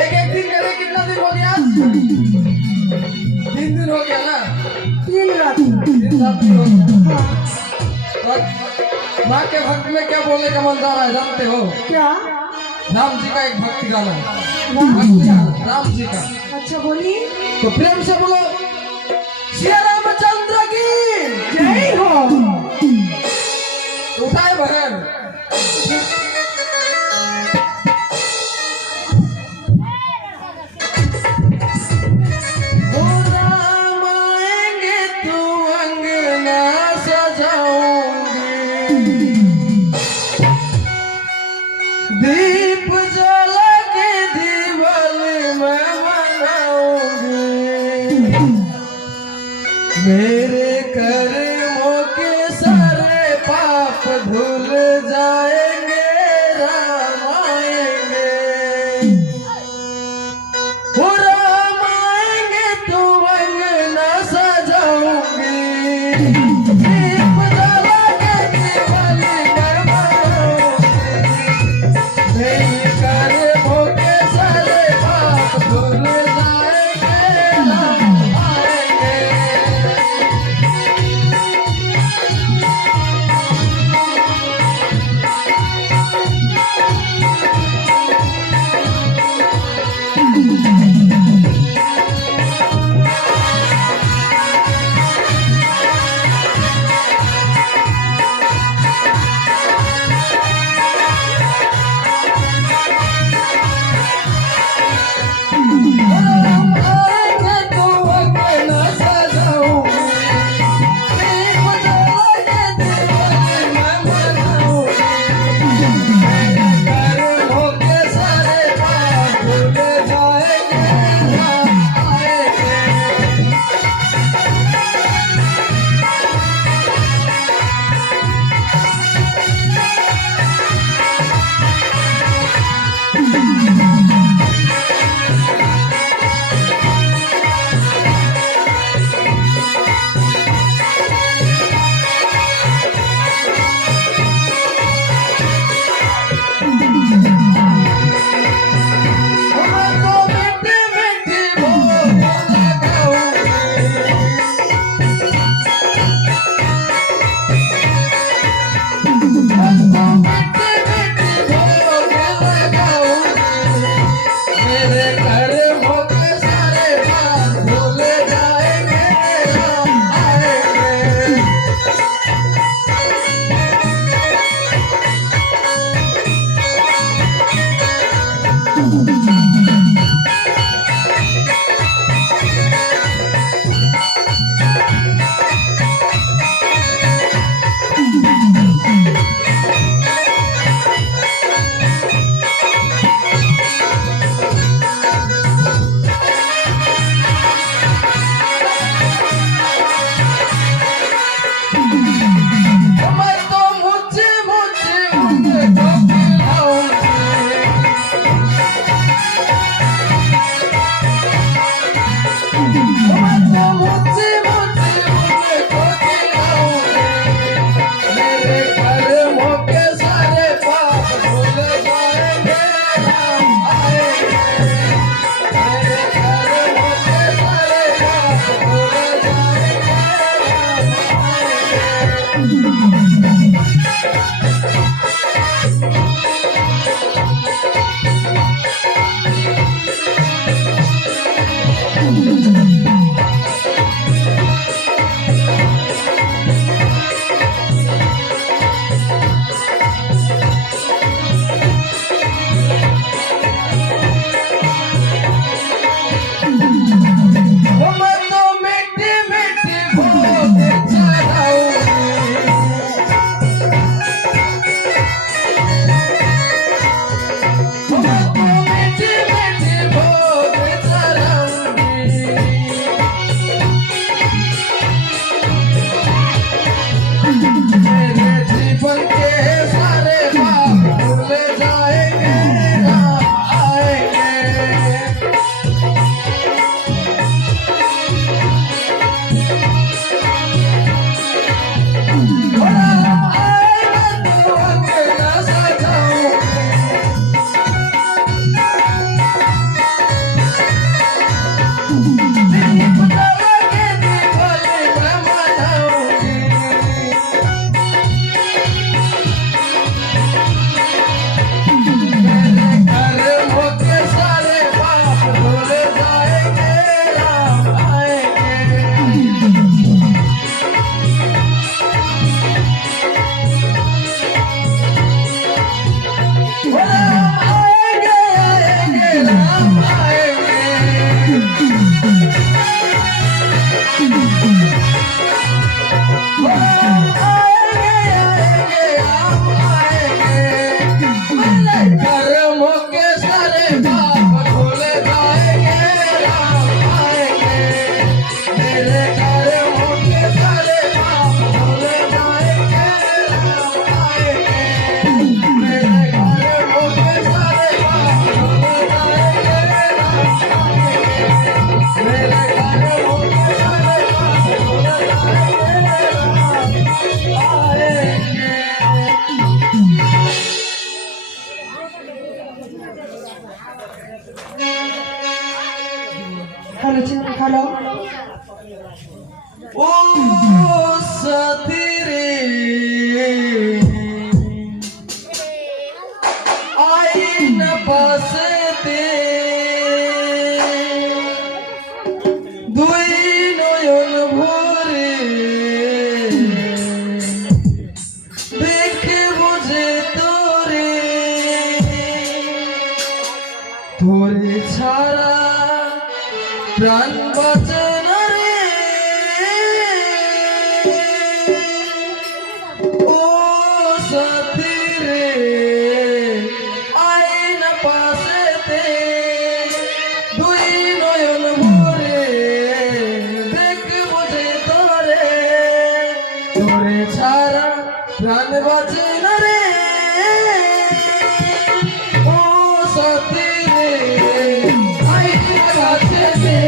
एक एक दिन करे कितना दिन हो गया? 3 दिन हो गया ना? 3 रात 3 रात हो गया। हाँ। और माँ के भक्त में क्या बोलने का मन जा रहा है जानते हो? क्या? राम जी का एक भक्ति गाना है। राम जी का। अच्छा बोलिए। तो प्रेम से बोलो श्री रामचंद्र की जय हो। उठाए बहन। दीप जला के दीवाली में मनाऊंगी, मेरे कर्मों के सारे पाप धुल जाएंगे, राम आएंगे, वो राम आएंगे तो अंगना सजाऊंगी। হ্যালো হ্যালো ও সাথী রে আইন পাশেতে দুই নয়ন ভরে দেখে বুঝে তোরে তোরে ছাড়া প্রাণ বাঁচে না রে ও সাথী রে আইন পাশেতে দুই নয়ন ভরে দেখে বুঝে তোরে তোরে ছাড়া প্রাণ বাঁচে না রে ও সাথী রে আইন পাশেতে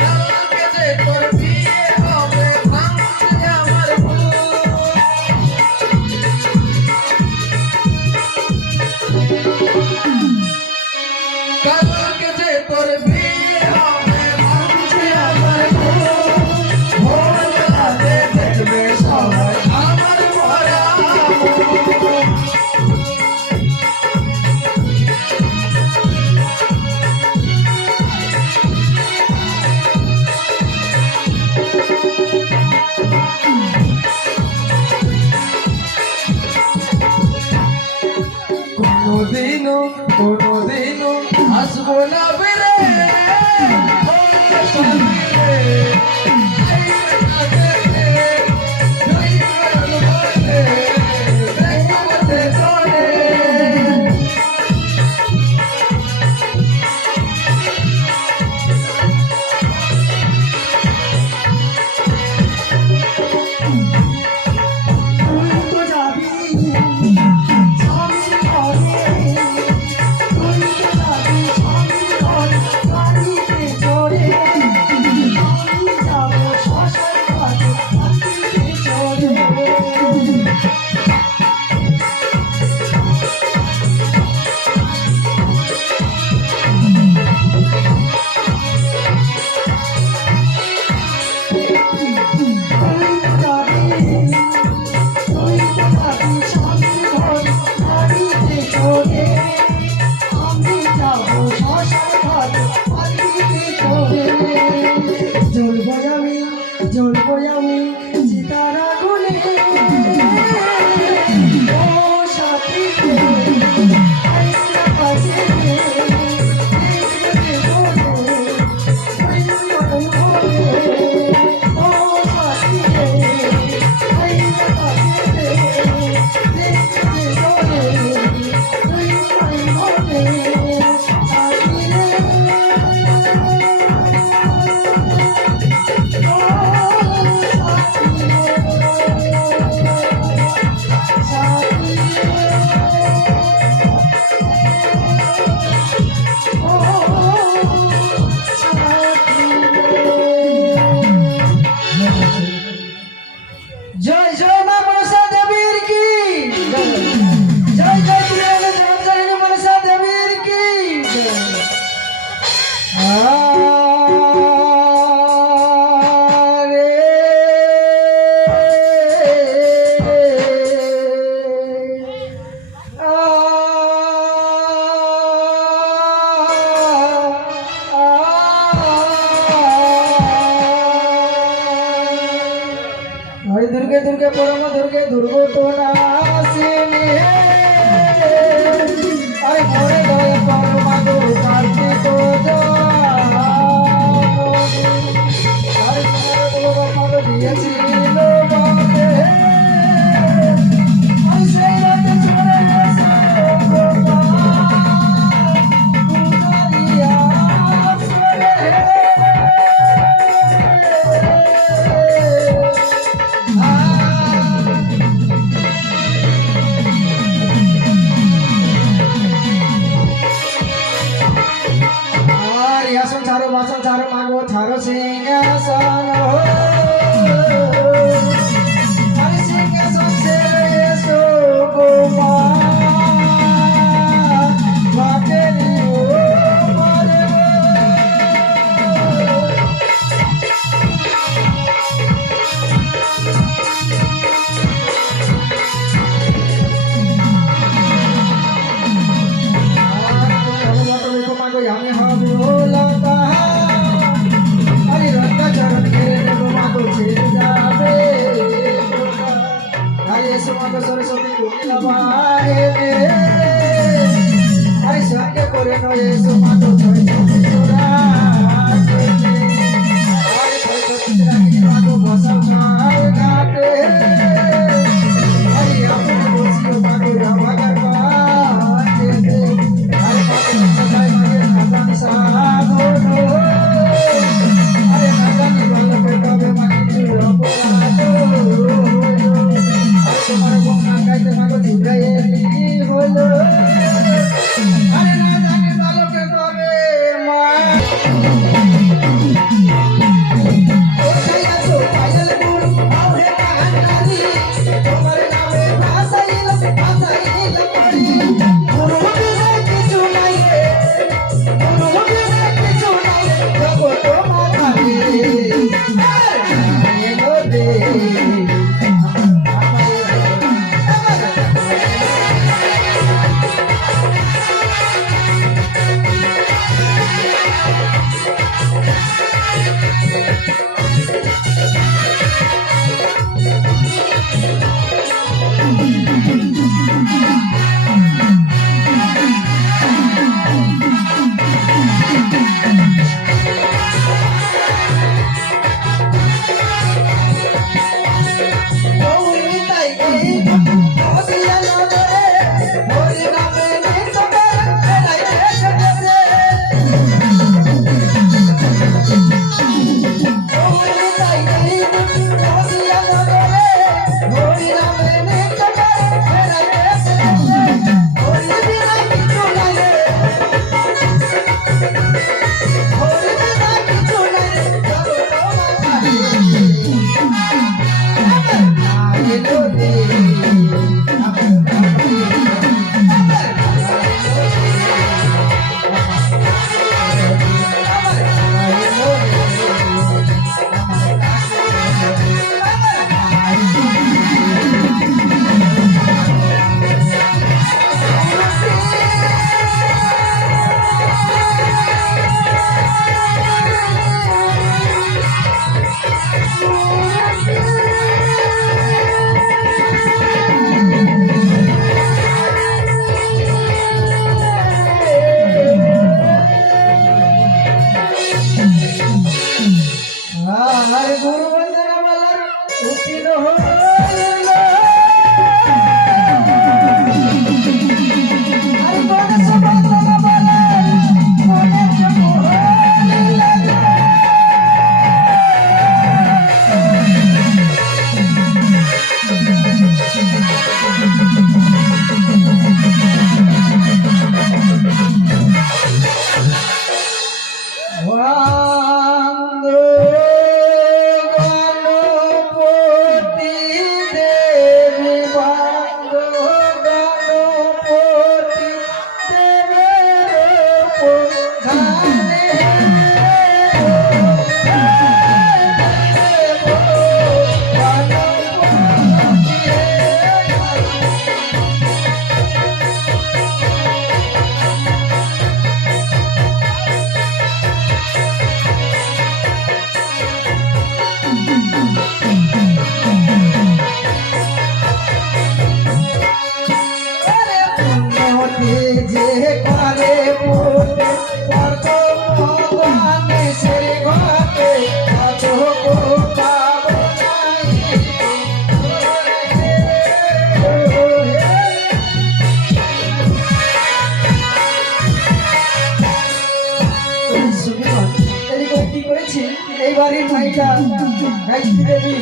কালকে যে তোর বিয়ে হবে ভাঙছে আমার ভুল কালকে যে তোর বিয়ে হবে ভাঙছে আমার ভুল ভোরবেলাতে দেখবে সবাই আমার মরা মুখ। কোনোদিনও আসবো না বেরে জ্বলবো আমি চিতারা গুনে ও সাথী জয় জয় মা মনসা দেবীর কি জয় জয় জয় জয় মনসা দেবীর কি দুর্গে দুর্গে পরম দুর্গে দুর্ঘটনা আসেনি আই ঘরে ঘরে পরমা গুরু কার্তিক দিয়েছিল বাদে আই সেই রাতে চলে গেছে আরে সঙ্গে করে নয় সমাতো ছয় তোরা আরে ছয় তোরা কি মাগো বসাও ছাড় ঘাটে আরে আপন বসিও মাগো রাভাগার পাতে আরে মাগো সবাই মাগে নাদান সাধনো আরে নাদানি বল পেটাবে মাগে চুর অপরাধ আরে তোমার বঙ্গা গাইতে মাগো চুরাইলি হলো আরে নাদানি বল পেটাবে মা আর গুরু বন্দনা মালার উত্তীর্ণ হইল আর গণেশ বন্দনা মালার গণেশ হইল এই বাড়ির মাইকা গায়ত্রী দেবী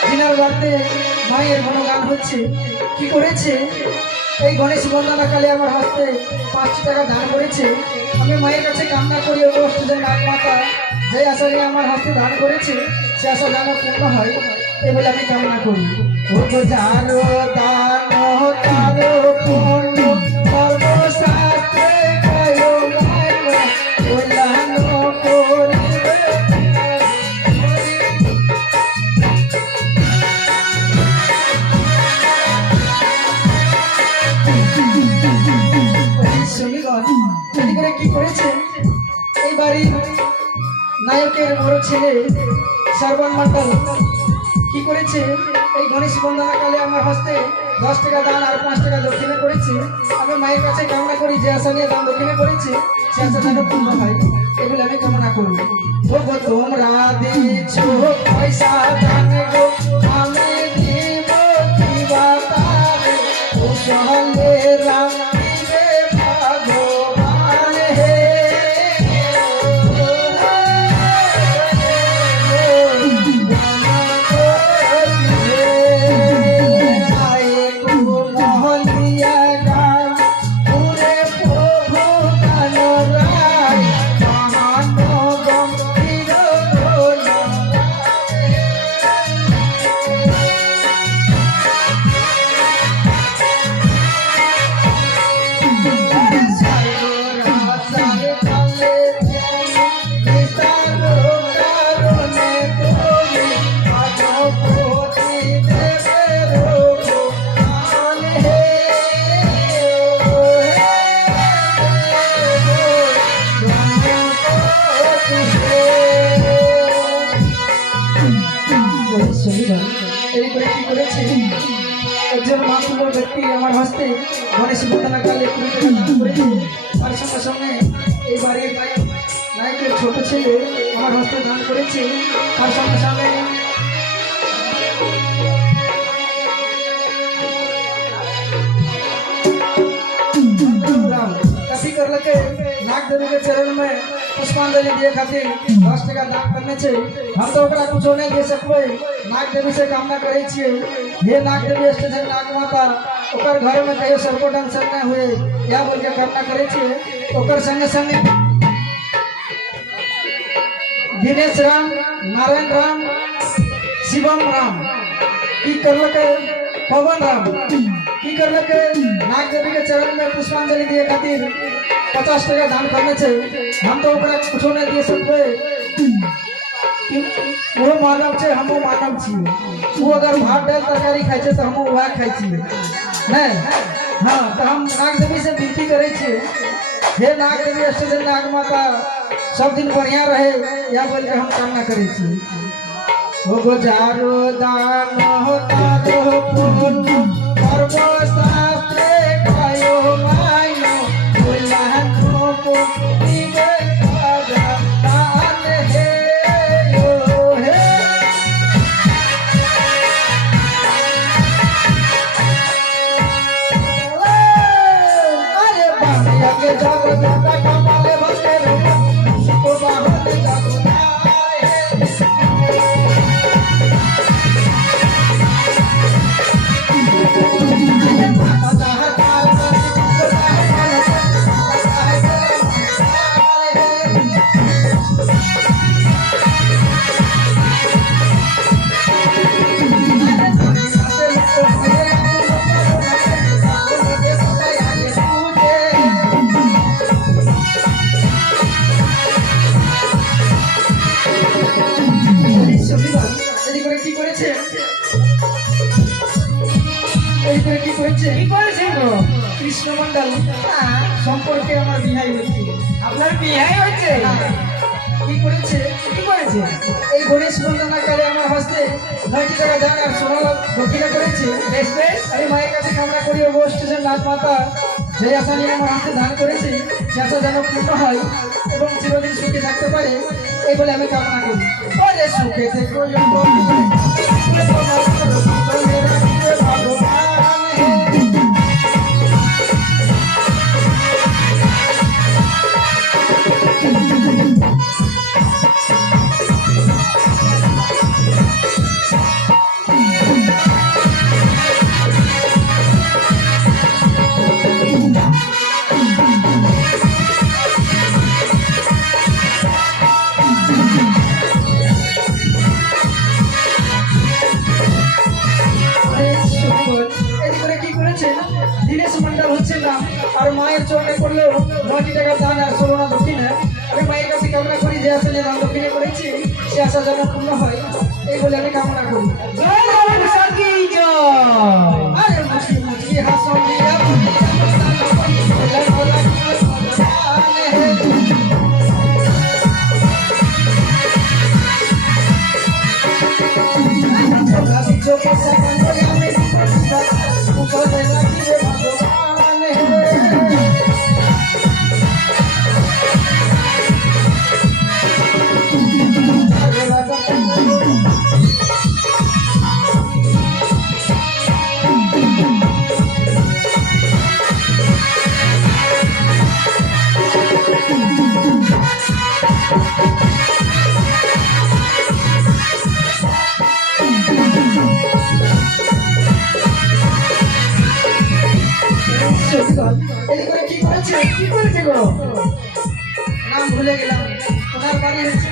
জিনার বাড়িতে মায়ের গুণগান হচ্ছে কি করেছে এই গণেশ বন্দনা কালে আমার হাতে 500 টাকা দান করেছে আমি মায়ের কাছে কামনা করি ও অষ্টজন নাগ মাতা যে আশা নিয়ে আমার হাতে দান করেছে সে আশা যেন পূর্ণ হয় এই বলে আমি কামনা করি ও তো জানো দান তারো পূর্ণ সর্বশাস্ত্রে কয়ো মায়া বলানো করিবে কি করেছে এই বাড়ির নায়কের বড় ছেলে শ্রবণ মণ্ডল কি করেছে এই গণেশ বন্দনা কালে আমার হস্তে 10 টাকা দান আর 5 টাকা দক্ষিণে করেছে। আমি মায়ের কাছে কামনা করি যে আশা নিয়ে দান দক্ষিণে করেছে সে আশা যেন পূর্ণ হয়, এগুলো আমি কামনা করি। ও গো তোমরা দিছো পয়সা দান গো, আমি দিব কি বাতারে, ও সহলে রাম দিবে ভগবান হে। এরপরে কি করেছে একজন মাতুল ব্যক্তি আমার হস্তে গণেশ বন্দনা কালে 20 টাকা দান করেছে। তার সঙ্গে সঙ্গে এই বাড়ির নায়কের ছোট ছেলে আমার হস্তে দান করেছে। তার সঙ্গে সঙ্গে कभी कर लगे नाग देवी के चरण में पुष्पांजलि दिए खातिर 10 टका दान करने छे। हम तो ओकरा कुछो नहीं दे सकबै, नाग देवी से कामना करे छिए हे नाग देवी स्टेशन नाग माता ओकर घर में कहियो सर्पो डांसर न हुए या बोल के कामना करे छिए। ओकर संगे संगे दिनेश राम, नारायण राम, शिवम राम की कर लगे पवन राम की कर लगे नाग देवी के चरण में पुष्पांजलि दिए खातिर 50 टका दान करने छे। हम तो ओकरा कुछो नहीं दे सकबै, वो मानव छे हमो मानव छी। वो अगर भात दाल तरकारी खाइ छे तो हमो वह खाइ छी नहीं। हाँ तो हम नाग देवी से विनती करे छे हे नाग देवी स्टेशन नाग माता सब दिन बढ़िया रहे या बोल के हम कामना करे छी। हो गो जारो दान होता दो पुण्य सर्वशास्त्रे कायो मायो बोलानो को दिवे दान हे यो हे। अरे बानिया के जागो दाता कमाले बसे रो को बाहर जागो কৃষ্ণ মন্ডল সম্পর্কে আমার বিহাই হচ্ছে। আপনার বিহাই হচ্ছে কি করেছে এই গণেশ বন্দনা কালে আমার হস্তে 90 টাকা দান আর 16 লাখ দক্ষিণা করেছে। বেশ বেশ আমি মায়ের কাছে কামনা করি ও স্টেশন নাথ মাতা যে আশা নিয়ে আমার হাতে দান করেছে সে আশা যেন পূর্ণ হয় এবং চিরদিন সুখে থাকতে পারে এই বলে আমি কামনা করি। ওরে সুখে থেকো दिनेश मंडल হচ্ছে না আর মায়ের চরণে পড়লেও 90 টাকা দান আর 16 না দক্ষিণা। আমি মায়ের কাছে কামনা করি যে আসলে দান দক্ষিণা করেছি সে আশা যেন পূর্ণ হয় এই বলে আমি কামনা করি। জয় জয় সখী জয়। আরে মুসলিম মুসলিম হাসন দিয়া এদিকে করে কি করেছে গো? নাম ভুলে গেলাম। ওনার বাড়ি হচ্ছে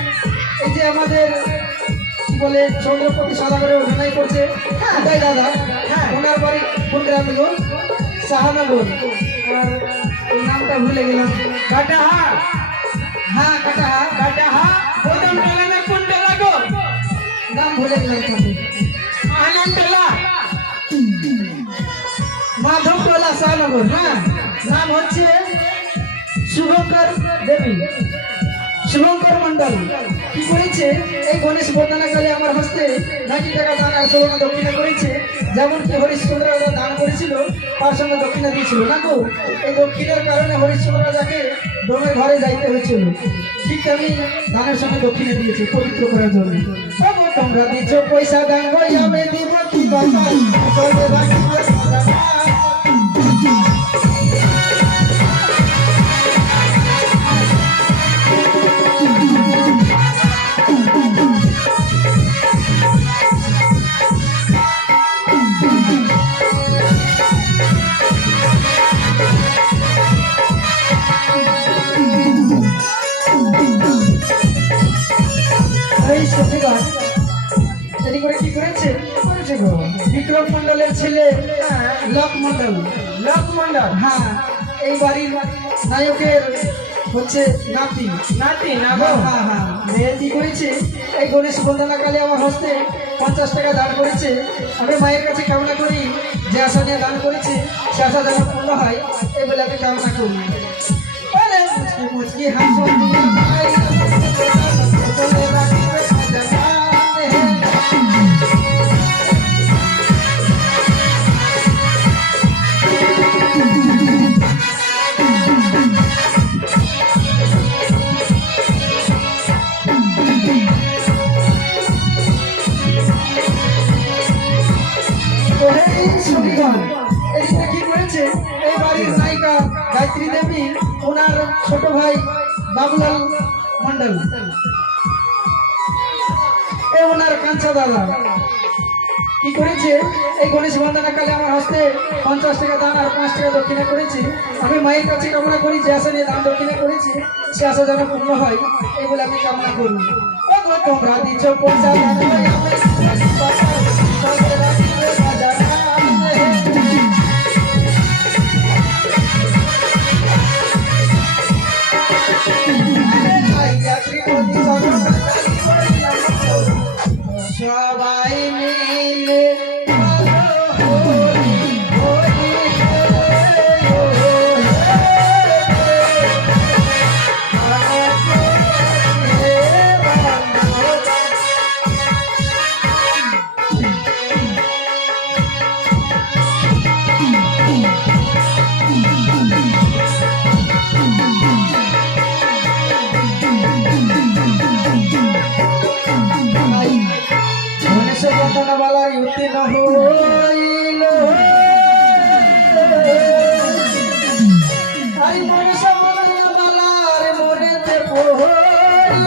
এই যে আমাদের কি বলে চন্দ্রপতি সদাগরে অভিনয় করছে, তাই দাদা। হ্যাঁ, ওনার বাড়ি কোন গ্রামে গো? শাহানগর। আর ওই নামটা ভুলে গেলাম। কাটাহা হ্যাঁ, কাটাহা প্রথম টোলা না কোন টোলা গো? নাম ভুলে গেলাম তাহলে। আনন্দ টোলা মাধবটোলা শাহনগর। হ্যাঁ, নাম হচ্ছে শুভঙ্কর দেবী, শুভঙ্কর মন্ডল। কি করেছে এই গণেশ বন্দনাকালে আমার হস্তে 90 টাকা দান আর 16 দক্ষিণা করেছে। যেমন কি হরিশ্চন্দ্র রাজা দান করেছিল তার সঙ্গে দক্ষিণা দিয়েছিল না গো। এই দক্ষিণার কারণে হরিশ্চন্দ্র রাজাকে ডোমের ঘরে যাইতে হয়েছিল। ঠিক আমি দানের সঙ্গে দক্ষিণা দিয়েছি পবিত্র করার জন্য। তবু তোমরা দিচ্ছ পয়সা দান গো, আমি দিব কি কথা চলে রাখিবে সাদা। এই সত্যিকার এদিকে করে কি করেছে গো? বিক্রম মন্ডলের ছেলে লোক মন্ডল। হ্যাঁ, এই বাড়ির নায়কের হচ্ছে নাতি না গো? হ্যাঁ হ্যাঁ, মেয়ে কি করেছে এই গণেশ বন্দনাকালে আমার হস্তে 50 টাকা দান করেছে। আমি মায়ের কাছে কামনা করি যে আশা নিয়ে দান করেছে সে আশা যেন পূর্ণ হয়, এই বলে আমি কামনা করি। আরে মুচকি মুচকি হাসো দিয়ে ভাই, চলে রাখিবে সাজা। এদিকে কি করেছে এই বাড়ির নায়িকা গায়ত্রী দেবী, ওনার ছোট ভাই বাবুলাল মন্ডল, ওনার কাঞ্চা দাদা কি করেছে এই গণেশ বন্দনাকালে আমার হস্তে 50 টাকা দান আর 5 টাকা দক্ষিণা করেছে। আমি মায়ের কাছে কামনা করি যে আশা নিয়ে দান দক্ষিণা করেছে সে আশা যেন পূর্ণ হয়, এই বলে আমি কামনা করি। তোমরা দিচ্ছ পয়সা দান গো, আমি দিব কি কথা চলে রাখিবে সাজা। সবাই মিলে বন্দনাবালার উত্তীর্ণ হইল। আই মনসা বন্দনাবালার মনেতে পড়িল।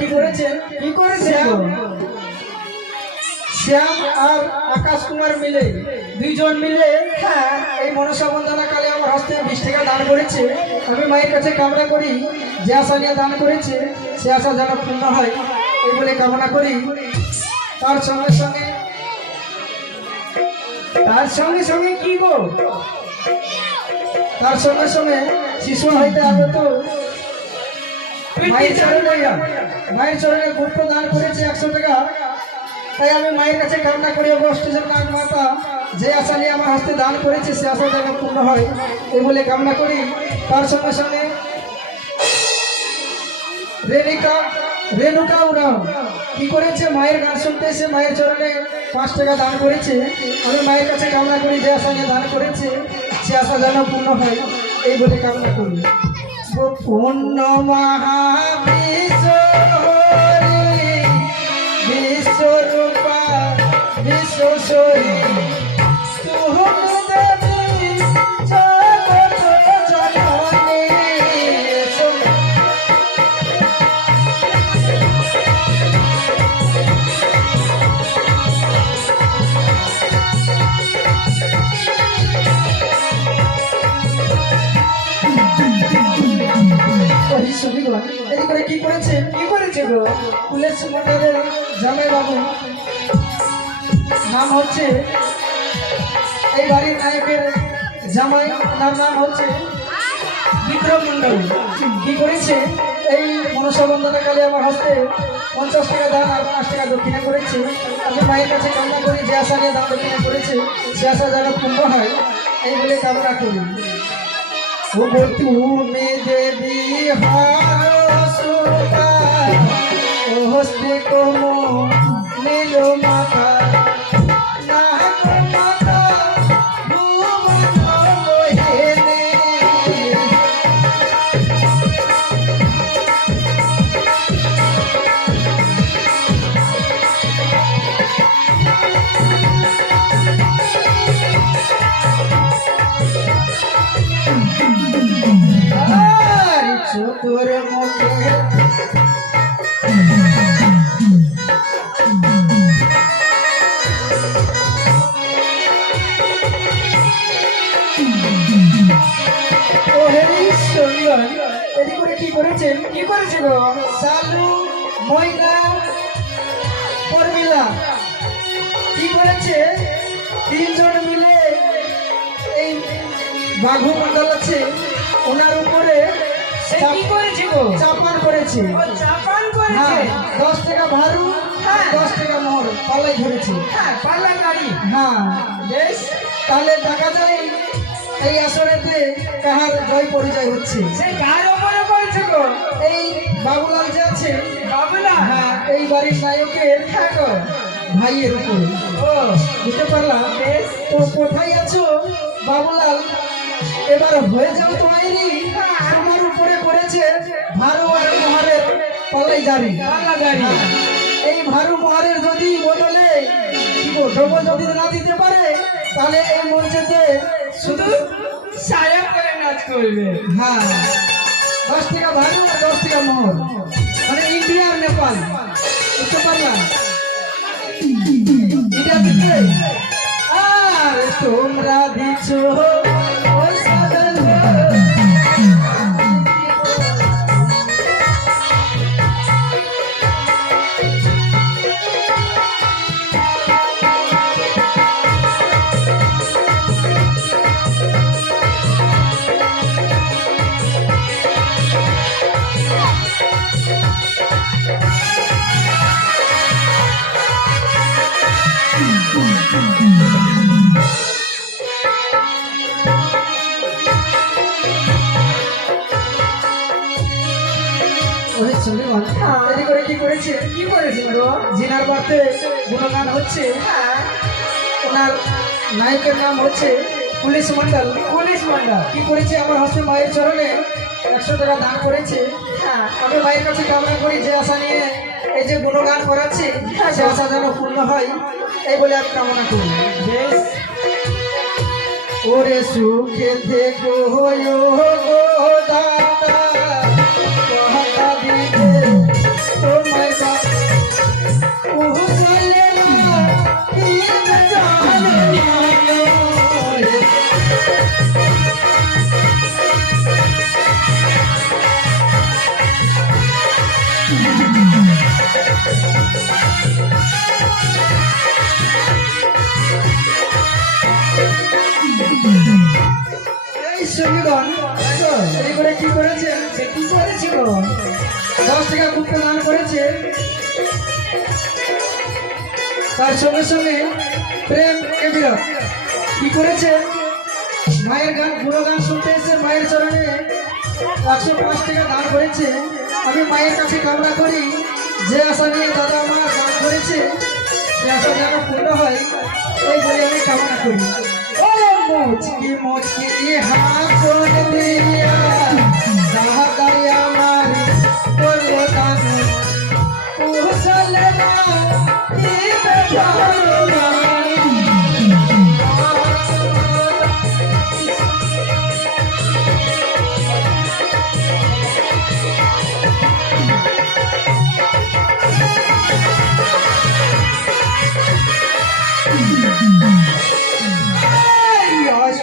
কি করেছেন? শ্যাম আর আকাশ কুমার মিলে দুইজন মিলে এই মনসা বন্দনা কালে আমার হস্তে 20 টাকা দান করেছে। আমি মায়ের কাছে কামনা করি যে আশা নিয়ে দান করেছে সে আশা যেন পূর্ণ হয় এই বলে কামনা করি। তার সঙ্গে সঙ্গে কি গো, তার সঙ্গে সঙ্গে শিশু হইতে আগত মায়ের চরণে গুপ্ত দান করেছে 100 টাকা। তাই আমি মায়ের কাছে কামনা করি অষ্টেশ্বর নাগ মাতা যে আশা নিয়ে আমার হস্তে দান করেছে সে আশা যেন পূর্ণ হয় এই বলে কামনা করি। তার সঙ্গে সঙ্গে রেণুকা উরাও কি করেছে মায়ের গান শুনতে এসে মায়ের চরণে 5 টাকা দান করেছে। আমি মায়ের কাছে কামনা করি যে আশা নিয়ে দান করেছে সে আশা যেন পূর্ণ হয় এই বলে কামনা করি। পূর্ণ মহাবিশ্বরী বিশ্বরূপা বিশ্বশ্বরী এদিকে কি করেছে গো পুলিশ মন্ডলের জামাই বাবু নাম হচ্ছে এই বাড়ির নায়কের জামাই নাম হচ্ছে বিক্রম মন্ডল। কি করেছে এই মনসা বন্দনা কালে আমার হস্তে 50 টাকা দান আর 5 টাকা দক্ষিণা করেছে। আমি মায়ের কাছে কামনা করি যে আশা নিয়ে দান দক্ষিণা করেছে সে আশা যেন পূর্ণ হয় এই বলে কামনা করি। তুমি দেবী হরসুতা ও হস্তে কোম নীল মাতা নাক মাতা ভুবন বহেনে চতুর মুখে কি করেছে গো সালু ময়না পরমিলা কি করেছে 3 জন মিলে এই বাঘু মন্ডল আছে ওনার উপরে কি করেছে গো চাপান করেছে। 10 টাকা ভারু 10 টাকা মোহর পাল্লাই ধরেছে পাল্লা গাড়ি। বেশ তাহলে দেখা যায় এই আসরেতে কাহার জয় পরিচয় হচ্ছে সেই কার উপরে করেছে গো এই বাবুলাল যে আছে বাবুলা এই বাড়ির নায়কের ভাইয়ের উপরে। ও বুঝতে পারলাম। বেশ তো কোথায় আছো বাবুলাল এবার হয়ে যাও তোমারই তোমার উপরে করেছে ভারু আর মোহরের পাল্লাই জারি এই ভারু মোহরের যদি বদলে ডবল যদি না দিতে পারে তাহলে এই মঞ্চেতে শুধু সায়া করে নাচ করবে। 10 টাকা ভারু আর 10 টাকা মোহর মানে ইন্ডিয়া আর নেপাল। বুঝতে পারলাম। এটা দিতে আর তোমরা দিছো ওই সাদল জিনার বাড়িতে গুণগান হচ্ছে। ওনার নায়কের নাম হচ্ছে পুলিশ মন্ডল। কি করেছে আমার হস্তে মায়ের চরণে 100 টাকা দান করেছে। আমি মায়ের কাছে কামনা করি যে আশা নিয়ে এই যে গুণগান করাচ্ছে সে আশা যেন পূর্ণ হয় এই বলে আমি কামনা করি। বেশ ওরে সুখে থেকো দাদা কথা দিবে তোমায় করেছিল 10 টাকা মুক্তি দান করেছে তার সঙ্গে সঙ্গে প্রেম এবিরত কি করেছে মায়ের গান গুলো গান শুনতে এসে মায়ের চরণে 105 টাকা দান করেছে আমি মায়ের কাছে কামনা করি যে আশা নিয়ে দাদা আমার দান করেছে সে আশা যেন পূর্ণ হয় এই বলে আমি কামনা করি ও মুচকি মুচকি হাসন দিয়া সাহাদারি আমার বললো দান কুশলে না কি বেচারা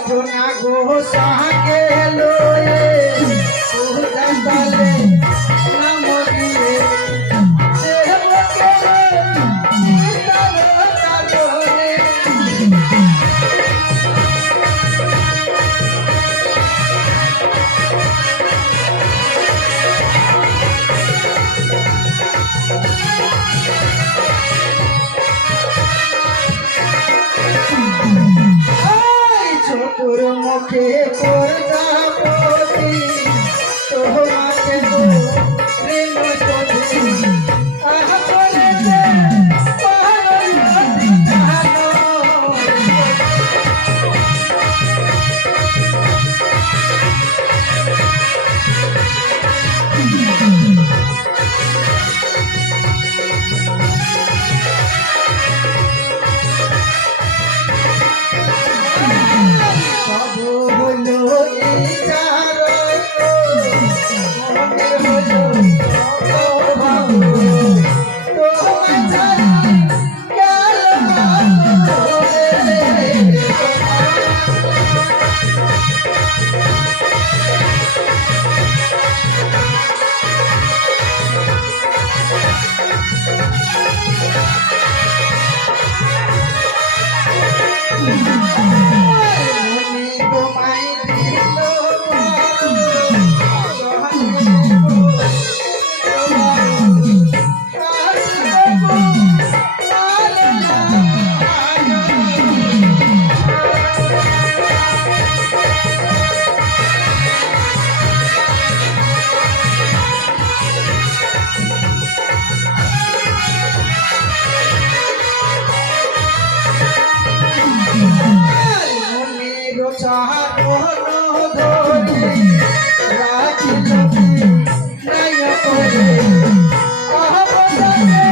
সোনা গো সাহাকে লয়ে ও দন্তলে নাম দিয়ে সে লোকে তার তারে ছোটর মুখে প্রজাপতি তোমাকে তো প্রেম করি আহা বলেছে পাহাড়ি জানো সব হলো এই চারণ মনে হলো তোর ভাবো তোমার ছাড়ি গেল না তোরে। মনে তোমায় দিল মনের চাহন ধরে রাখিল নাই করে আহ্বানে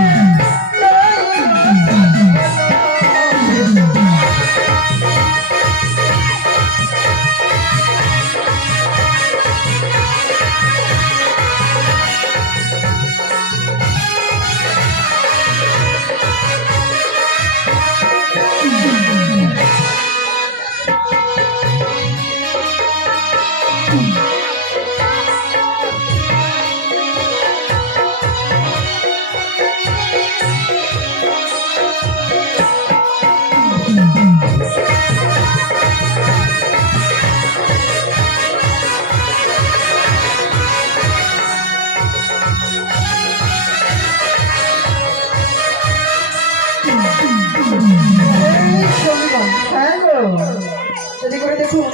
যদি করে দেখুন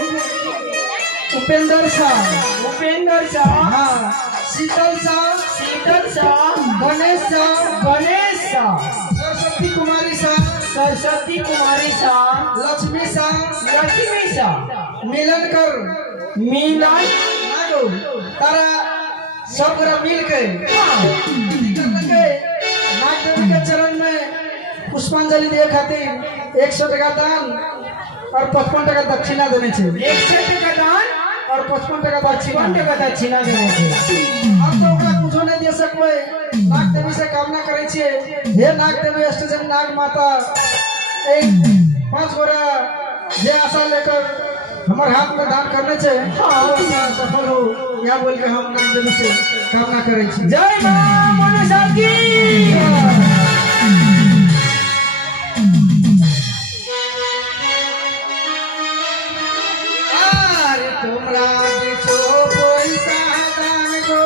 উপেন্দর শাহ उपेंद्र शाह হ্যাঁ শীতল শাহ शीतल शाह গণেশ শাহ गणेश शाह सरस्वती कुमारी शाह सरस्वती कुमारी शाह लक्ष्मी शाह लक्ष्मी शाह मिलन कर मीनन नागो तारा सब मिल के नाग देवी के चरण में पुष्पांजलि दिए खातिर 100 टका दान और 55 टका दक्षिणा देने छे 100 टका दान और 55 टका दक्षिणा 55 टका दक्षिणा देने छे हम तो ओकरा कुछो नहीं दे सकबै नाग देवी से कामना करे छिए हे नाग देवी अष्टजन नाग माता एक 5 गोरा जे आशा लेकर हमारे हाथ में दान करने छे हाँ सफल हो या बोल के हम नाग देवी से कामना करे छी जय मां मनसा की আর তোমরা দিছো পয়সা দান গো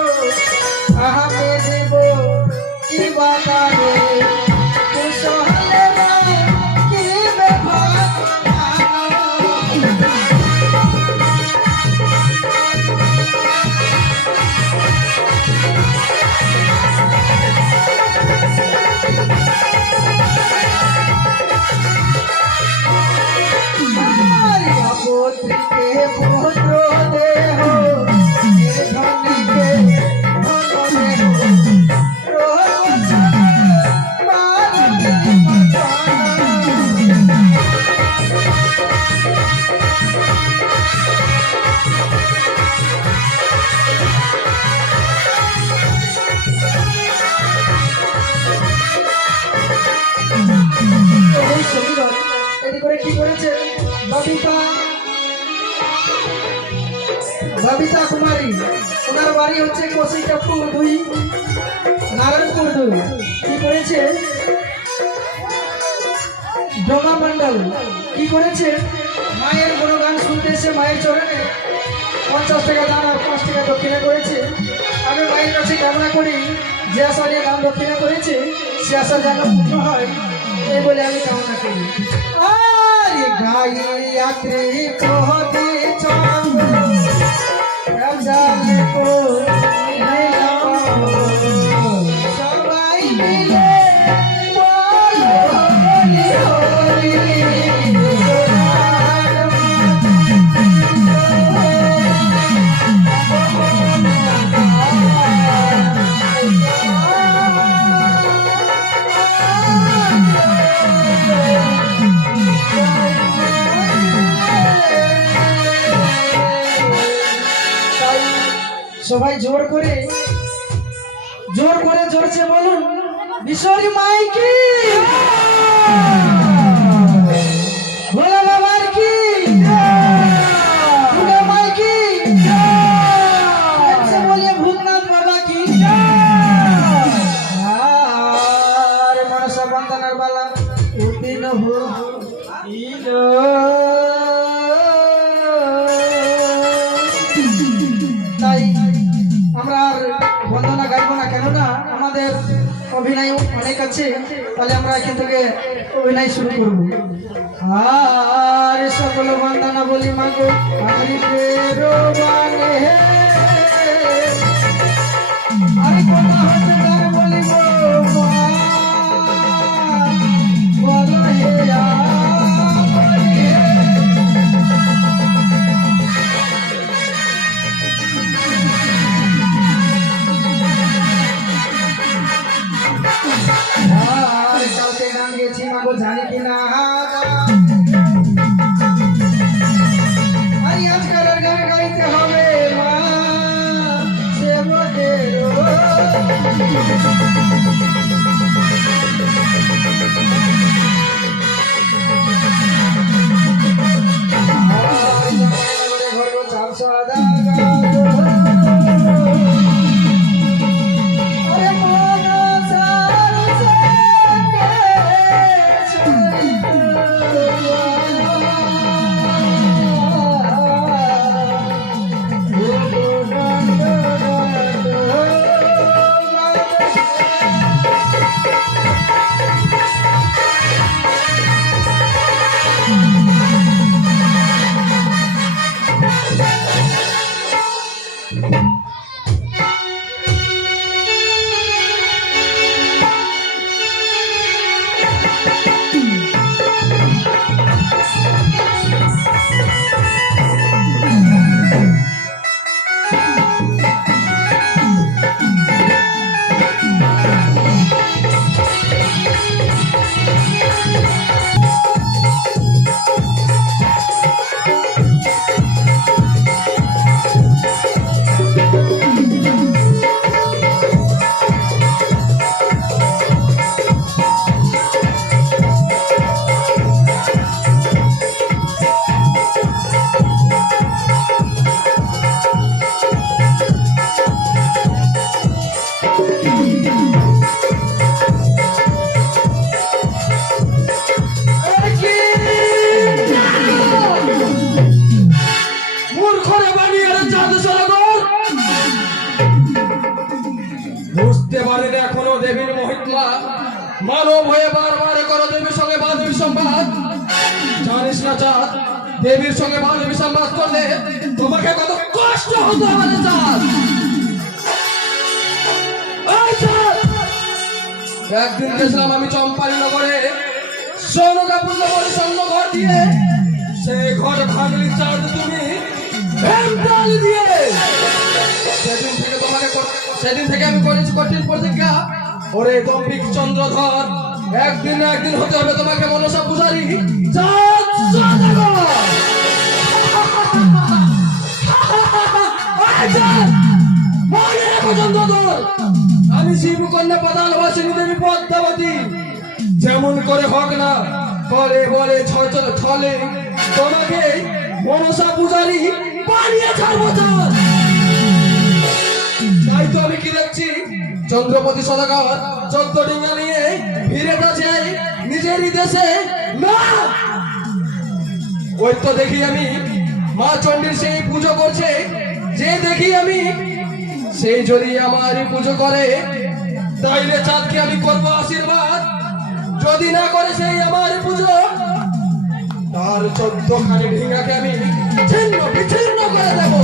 বাড়ি হচ্ছে কসিকাপুর 2 নারায়ণপুর 2। কি করেছে ডোমা মন্ডল, কি করেছে মায়ের কোনো গান শুনতে এসে মায়ের চরণে 50 টাকা দান আর 5 টাকা দক্ষিণা করেছে। আমি মায়ের কাছে কামনা করি যে আশা নিয়ে দান দক্ষিণা করেছে সে আশা যেন পূর্ণ হয়, এই বলে আমি কামনা করি। আরে গাইয়া কৃপতে চন্দ্র রাজালে কো সবাই মিলে বলো হরি হরি সবাই জোর করে জোরছে বলুন বিশ্বরী মাই কি, ভোলা বাবার কি, দুর্গা মাই কি, বলিয়ে ভূতনাথ বাবা কি, আর মনসা বন্দনার বালা উদিন হো তাই আমরা আর বন্দনা গাইবো না, কেননা আমাদের অভিনয় অনেক আছে। তাহলে আমরা এখান থেকে অভিনয় শুরু করব। আর সকল বন্দনা বলি মাগো আমি বেরোবানে আমি কথা হতে তার বলিব বলো হে কালকে গান গেছি মাগো জানি কি না, আরে আজকাল আর গান গাইতে হবে মা সে বলে বুঝতে পারেন এখনো দেবীর মহিমা, মানব হয়ে বারবার করো দেবীর সঙ্গে বান্ধবী সংবাদ। জানিস না চাঁদ, দেবীর সঙ্গে বান্ধবী সংবাদ করলে তোমাকে কত কষ্ট হতে হবে চাঁদ। এই চাঁদ, একদিন গেছিলাম আমি চম্পালি নগরে, সৌনকা পূজা বলে সঙ্গ ঘর দিয়ে, সেই ঘর ভাঙলি চাঁদ তুমি ভেন্টালি দিয়ে। সেদিন থেকে আমি করেছি কঠিন প্রতিজ্ঞা, ওরে গম্ভীর চন্দ্রধর, একদিন না একদিন হতে হবে তোমাকে মনসা পূজারি। আমি শিবকন্যা প্রধান বাসিনী দেবী পদ্মাবতী, যেমন করে হোক না করে বলে ছলে তোমাকে মনসা পূজারি বানিয়ে ছাড়বো। তাই তো আমি কি দেখছি চন্দ্রপতি সদাগর 14 ডিঙ্গা নিয়ে ফিরে যাচ্ছে নিজেরই দেশে। না, ওই তো দেখি আমি মা চণ্ডীর সেই পুজো করছে, যে দেখি আমি সেই যদি আমার পুজো করে, তাইলে চাঁদকে আমি করবো আশীর্বাদ। যদি না করে সেই আমার পুজো, তার 14 খানি ডিঙ্গাকে আমি ছিন্ন বিচ্ছিন্ন করে দেবো।